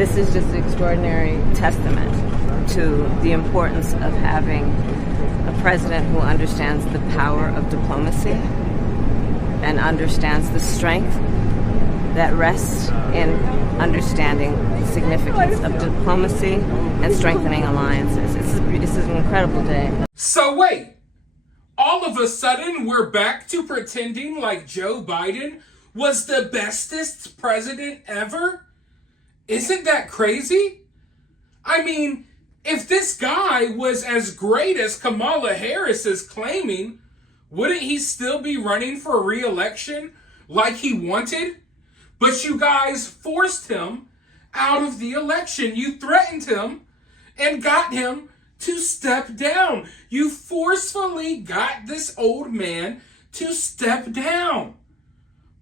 This is just an extraordinary testament to the importance of having a president who understands the power of diplomacy and understands the strength that rests in understanding the significance of diplomacy and strengthening alliances. This is an incredible day. So wait, all of a sudden we're back to pretending like Joe Biden was the bestest president ever? Isn't that crazy? I mean, if this guy was as great as Kamala Harris is claiming, wouldn't he still be running for re-election like he wanted? But you guys forced him out of the election. You threatened him and got him to step down. You forcefully got this old man to step down.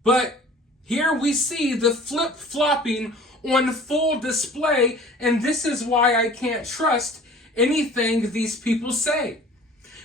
But here we see the flip-flopping on full display, and this is why I can't trust anything these people say.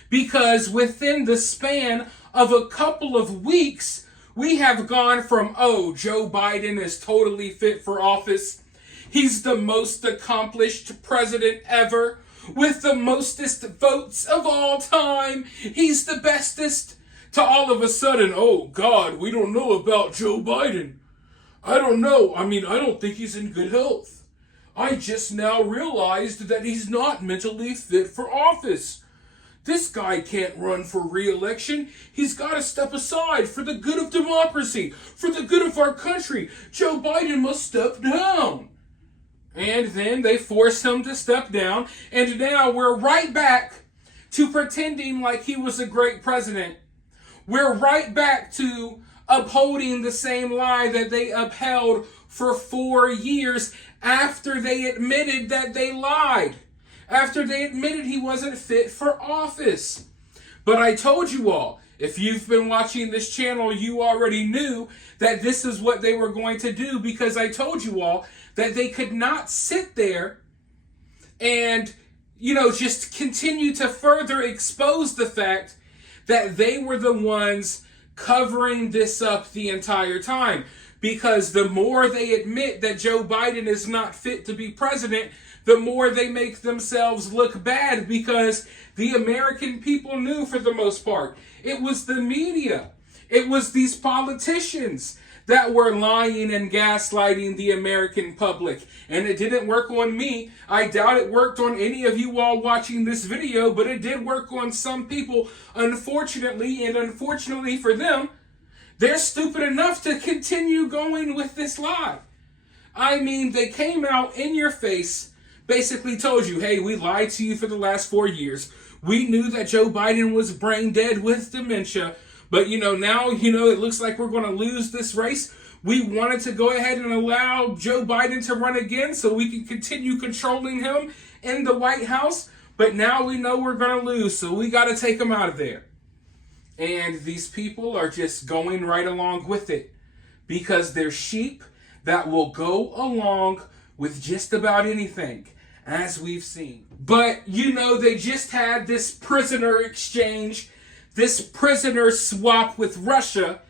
Because within the span of a couple of weeks, we have gone from, oh, Joe Biden is totally fit for office. He's the most accomplished president ever, with the mostest votes of all time. He's the bestest. To all of a sudden, oh God, we don't know about Joe Biden. I don't know. I mean, I don't think he's in good health. I just now realized that he's not mentally fit for office. This guy can't run for re-election. He's got to step aside for the good of democracy, for the good of our country. Joe Biden must step down. And then they force him to step down. And now we're right back to pretending like he was a great president. We're right back to upholding the same lie that they upheld for 4 years after they admitted that they lied. After they admitted he wasn't fit for office. But I told you all, if you've been watching this channel, you already knew that this is what they were going to do, because I told you all that they could not sit there and, just continue to further expose the fact that they were the ones covering this up the entire time. Because the more they admit that Joe Biden is not fit to be president, the more they make themselves look bad, because the American people knew for the most part. It was the media. It was these politicians that were lying and gaslighting the American public. And it didn't work on me. I doubt it worked on any of you all watching this video, but it did work on some people, unfortunately. And unfortunately for them, they're stupid enough to continue going with this lie. I mean, they came out in your face, basically told you, hey, we lied to you for the last 4 years. We knew that Joe Biden was brain dead with dementia. But, now, it looks like we're going to lose this race. We wanted to go ahead and allow Joe Biden to run again so we can continue controlling him in the White House. But now we know we're going to lose, so we got to take him out of there. And these people are just going right along with it, because they're sheep that will go along with just about anything, as we've seen. But, they just had this prisoner exchange, this prisoner swap with Russia.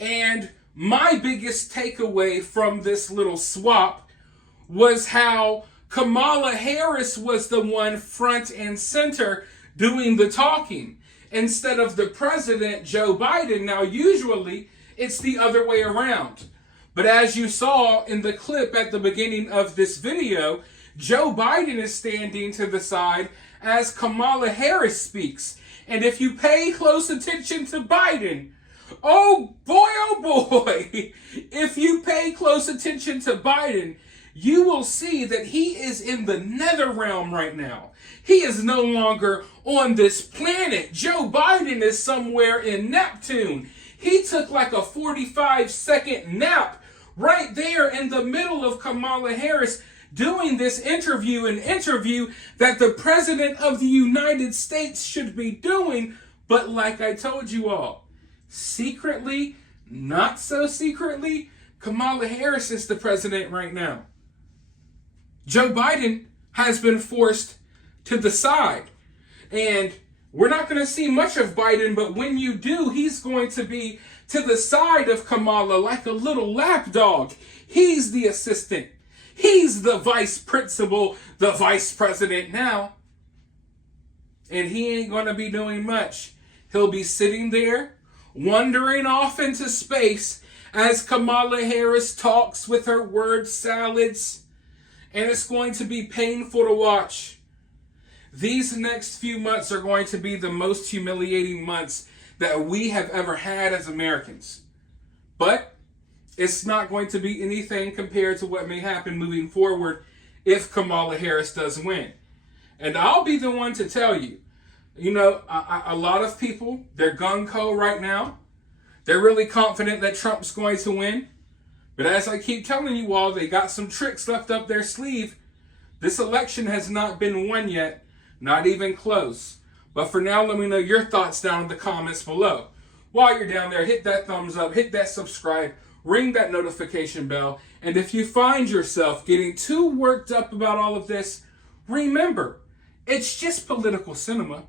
And my biggest takeaway from this little swap was how Kamala Harris was the one front and center doing the talking instead of the president, Joe Biden. Now, usually it's the other way around. But as you saw in the clip at the beginning of this video, Joe Biden is standing to the side as Kamala Harris speaks. And if you pay close attention to Biden, oh boy, if you pay close attention to Biden, you will see that he is in the nether realm right now. He is no longer on this planet. Joe Biden is somewhere in Neptune. He took like a 45-second nap right there in the middle of Kamala Harris doing this interview, an interview that the President of the United States should be doing. But like I told you all, secretly, not so secretly, Kamala Harris is the president right now. Joe Biden has been forced to the side. And we're not going to see much of Biden, but when you do, he's going to be to the side of Kamala like a little lapdog. He's the assistant. He's the vice principal, the vice president now. And he ain't going to be doing much. He'll be sitting there, wandering off into space as Kamala Harris talks with her word salads. And it's going to be painful to watch. These next few months are going to be the most humiliating months that we have ever had as Americans. But it's not going to be anything compared to what may happen moving forward if Kamala Harris does win. And I'll be the one to tell you, a lot of people, they're gung-ho right now. They're really confident that Trump's going to win. But as I keep telling you all, they got some tricks left up their sleeve. This election has not been won yet, not even close. But for now, let me know your thoughts down in the comments below. While you're down there, hit that thumbs up, hit that subscribe, ring that notification bell. And if you find yourself getting too worked up about all of this, remember, it's just political cinema.